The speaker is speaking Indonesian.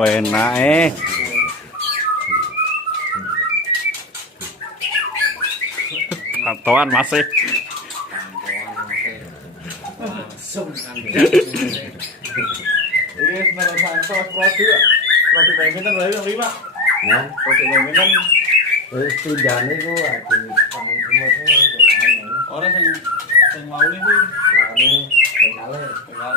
Enak Antoan masih langsung ini sebenarnya santos produk badminton berarti lima Nah, produk badminton terus pindahnya itu ada tangan semutnya orang yang mau ini sih ini, tinggalnya. tinggal